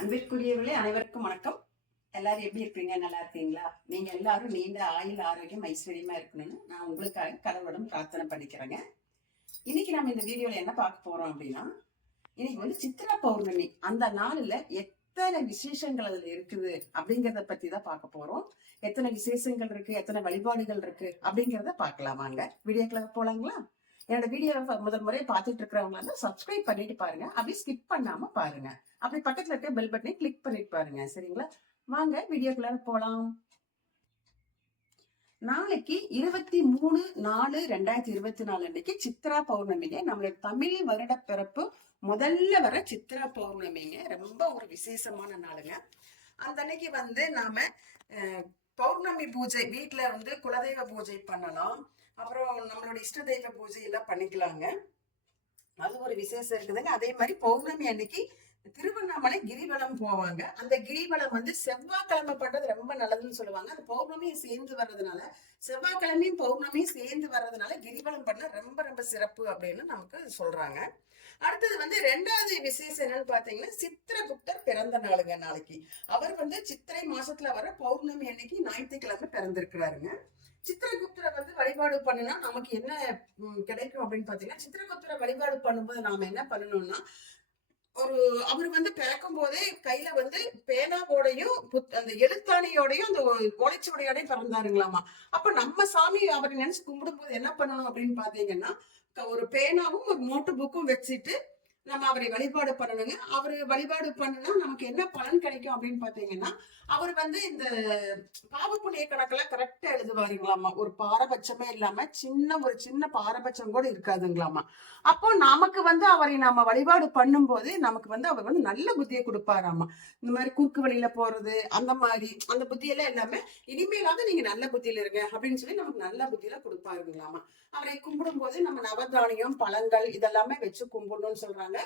அன்பிற்குரியவர்களே அனைவருக்கும் வணக்கம். எல்லாரும் எப்படி இருப்பீங்க? நல்லா இருக்கீங்களா? நீங்க எல்லாரும் நீண்ட ஆயுள் ஆரோக்கியம் ஐஸ்வர்யமா இருக்கணும்னு நான் உங்களுக்காக கடவுளிடம் பிரார்த்தனை பண்ணிக்கிறேங்க. இன்னைக்கு நம்ம இந்த வீடியோல என்ன பார்க்க போறோம் அப்படின்னா, இன்னைக்கு வந்து சித்ரா பௌர்ணமி. அந்த நாள்ல எத்தனை விசேஷங்கள் அதுல இருக்குது அப்படிங்கறத பத்தி தான் பார்க்க போறோம். எத்தனை விசேஷங்கள் இருக்கு, எத்தனை வழிபாடுகள் இருக்கு அப்படிங்கறத பார்க்கலாம். வாங்க வீடியோக்குள்ள போலாங்களா? என்னோட வீடியோ முதல் முறை பார்த்துட்டு இருக்கிறவங்க வந்து சப்ஸ்கிரைப் பண்ணிட்டு பாருங்க. அப்படியே ஸ்கிப் பண்ணாம பாருங்க. அப்படி பக்கத்துல இருக்க பெல் பட்டனை கிளிக் பண்ணிட்டு பாருங்க. சரிங்களா? வாங்க வீடியோக்குள்ள போலாம். நாளைக்கு 23/4/2024 அன்னைக்கு சித்ரா பௌர்ணமிங்க. நம்மளுடைய தமிழ் வருட பிறப்பு முதல்ல வர சித்ரா பௌர்ணமிங்க. ரொம்ப ஒரு விசேஷமான நாளுங்க. அந்த அன்னைக்கு வந்து நாம பௌர்ணமி பூஜை வீட்டுல வந்து குலதெய்வ பூஜை பண்ணலாம். அப்புறம் நம்மளோட இஷ்ட தெய்வ பூஜை எல்லாம் பண்ணிக்கலாங்க. அது ஒரு விசேஷம் இருக்குதுங்க. அதே மாதிரி பௌர்ணமி அன்னைக்கு திருவண்ணாமலை கிரிவலம் போவாங்க. அந்த கிரிவலம் வந்து செவ்வாய்க்கிழமை பண்றது ரொம்ப நல்லதுன்னு சொல்லுவாங்க. அந்த பௌர்ணமியும் சேர்ந்து வர்றதுனால, செவ்வாய்க்கிழமையும் பௌர்ணமியும் சேர்ந்து வர்றதுனால கிரிவலம் பண்ண ரொம்ப ரொம்ப சிறப்பு அப்படின்னு நமக்கு சொல்றாங்க. அடுத்தது வந்து ரெண்டாவது விசேஷம் என்னன்னு பாத்தீங்கன்னா, சித்திரகுப்தர் பிறந்த நாளுங்க நாளைக்கு. அவர் வந்து சித்திரை மாசத்துல வர பௌர்ணமி அன்னைக்கு ஞாயிற்றுக்கிழமை பிறந்திருக்கிறாருங்க. சித்திரகுப்தரை வந்து வழிபாடு பண்ணுனா நமக்கு என்ன கிடைக்கும் அப்படின்னு பாத்தீங்கன்னா, சித்திரகுப்தரை வழிபாடு பண்ணும்போது நாம என்ன பண்ணணும்னா, அவர் வந்து பிறக்கும் போதே கையில வந்து பேனாவோடையும் அந்த எழுத்தாணியோடையும் அந்த ஓலைச்சுவடையோடையும் பிறந்தாருங்களாமா. அப்ப நம்ம சாமி அவரை நினைச்சு கும்பிடும் போது என்ன பண்ணணும் அப்படின்னு பாத்தீங்கன்னா, ஒரு பேனாவும் ஒரு நோட்டு புக்கும் வச்சுட்டு நம்ம அவரை வழிபாடு பண்ணணுங்க. அவரு வழிபாடு பண்ணுனா நமக்கு என்ன பலன் கிடைக்கும் அப்படின்னு பாத்தீங்கன்னா, அவர் வந்து இந்த பாவ புண்ணிய கணக்கெல்லாம் கரெக்டா எழுதுவாருங்களாமா. ஒரு பாரபட்சமே இல்லாம ஒரு சின்ன பாரபட்சம் கூட இருக்காதுங்களாமா. அப்போ நமக்கு வந்து அவரை நாம வழிபாடு பண்ணும் போது நமக்கு வந்து அவர் வந்து நல்ல புத்தியை கொடுப்பாராமா. இந்த மாதிரி குறுக்கு வழியில போறது அந்த மாதிரி அந்த புத்தியெல்லாம் எல்லாமே இனிமேலாவது நீங்க நல்ல புத்தியில இருங்க அப்படின்னு சொல்லி நமக்கு நல்ல புத்தியில கொடுப்பாருங்களாமா. அவரை கும்பிடும் போது நம்ம நவதானியம் பழங்கள் இதெல்லாமே வச்சு கும்பிடணும்னு சொல்றாங்க.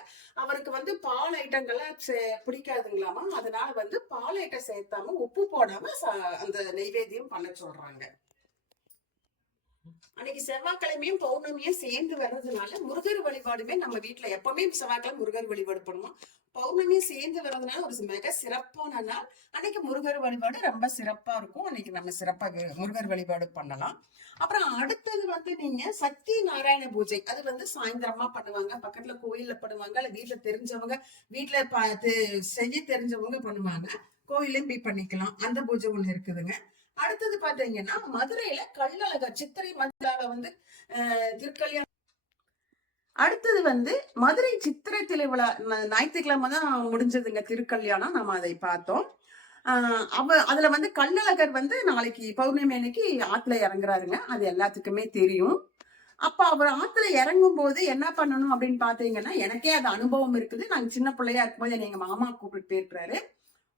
அவருக்கு வந்து பால் ஐட்டங்கள்லாம் பிடிக்காதுங்களாமா. அதனால வந்து பால் ஐட்டம் சேர்த்தாம உப்பு போடாம அந்த நெய்வேத்தியம் பண்ண சொல்றாங்க. அன்னைக்கு செவ்வாய்க்கிழமையும் பௌர்ணமியும் சேர்ந்து வர்றதுனால முருகர் வழிபாடுமே நம்ம வீட்டுல எப்பவுமே செவ்வாய்க்கிழமை முருகர் வழிபாடு பண்ணுவோம். பௌர்ணமியும் சேர்ந்து வர்றதுனால ஒரு மிக சிறப்பான நாள். அன்னைக்கு முருகர் வழிபாடு ரொம்ப சிறப்பா இருக்கும். அன்னைக்கு நம்ம சிறப்பா முருகர் வழிபாடு பண்ணலாம். அப்புறம் அடுத்தது வந்து நீங்க சக்தி நாராயண பூஜை அது வந்து சாயந்தரமா பண்ணுவாங்க. பக்கத்துல கோயில்ல பண்ணுவாங்க. இல்ல வீட்டுல தெரிஞ்சவங்க வீட்டுல செய்ய தெரிஞ்சவங்க பண்ணுவாங்க. கோயிலையும் போய் பண்ணிக்கலாம். அந்த பூஜை ஒண்ணு இருக்குதுங்க. அடுத்தது பாத்தீங்கன்னா மதுரையில கள்ளழகர் சித்திரை மதுரால வந்து திருக்கல்யாணம். அடுத்தது வந்து மதுரை சித்திரை திருவிழா ஞாயிற்றுக்கிழமை தான் முடிஞ்சதுங்க திருக்கல்யாணம். நம்ம அதை பார்த்தோம். அதுல வந்து கள்ளழகர் வந்து நாளைக்கு பௌர்ணமி அன்னைக்கு ஆத்துல இறங்குறாருங்க. அது எல்லாத்துக்குமே தெரியும். அப்ப அவர் ஆத்துல இறங்கும் போது என்ன பண்ணணும் அப்படின்னு பாத்தீங்கன்னா, எனக்கே அது அனுபவம் இருக்குது. நாங்க சின்ன பிள்ளையா இருக்கும்போது எங்க மாமா கூப்பிட்டு போயிருக்கிறாரு.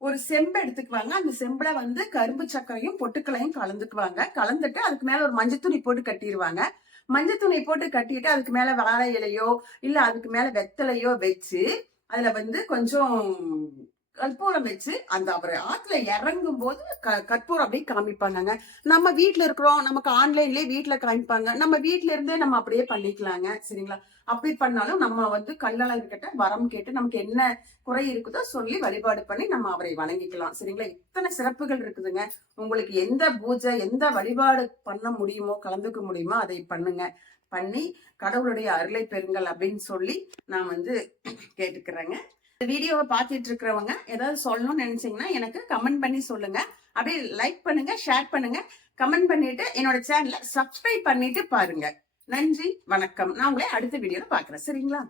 ஒரு செம்பு எடுத்துக்குவாங்க. அந்த செம்புல வந்து கரும்பு சர்க்கரையும் பொட்டுக்களையும் கலந்துக்குவாங்க. கலந்துட்டு அதுக்கு மேல ஒரு மஞ்சள் துணி போட்டு கட்டிடுவாங்க. மஞ்சள் துணி போட்டு கட்டிட்டு அதுக்கு மேல வாழை இலையோ இல்ல அதுக்கு மேல வெத்தலையோ வச்சு அதுல வந்து கொஞ்சம் கற்பூரம் வச்சு அந்த அவர் ஆத்துல இறங்கும் போது கற்பூரம் அப்படியே காமிப்பாங்க. நம்ம வீட்டுல இருக்கிறோம், நமக்கு ஆன்லைன்லயே வீட்டுல காமிப்பாங்க. நம்ம வீட்டுல இருந்தே நம்ம அப்படியே பண்ணிக்கலாங்க. சரிங்களா? அப்படி பண்ணாலும் நம்ம வந்து கள்ளழகர்கிட்ட வரம் கேட்டு நமக்கு என்ன குறை இருக்குதோ சொல்லி வழிபாடு பண்ணி நம்ம அவரை வணங்கிக்கலாம். சரிங்களா? இத்தனை சிறப்புகள் இருக்குதுங்க. உங்களுக்கு எந்த பூஜை எந்த வழிபாடு பண்ண முடியுமோ கலந்துக்க முடியுமோ அதை பண்ணுங்க. பண்ணி கடவுளுடைய அருளை பெறுங்கள் அப்படின்னு சொல்லி நான் வந்து கேட்டுக்கிறேங்க. வீடியோவை பார்த்துட்டு இருக்கிறவங்க ஏதாவது சொல்லணும்னு நினைச்சீங்கன்னா எனக்கு கமெண்ட் பண்ணி சொல்லுங்க. அப்படியே லைக் பண்ணுங்க, ஷேர் பண்ணுங்க, கமெண்ட் பண்ணிட்டு என்னோட சேனலை சப்ஸ்கிரைப் பண்ணிட்டு பாருங்க. நன்றி, வணக்கம். நான் உங்களை அடுத்த வீடியோல பாக்குறேன். சரிங்களா?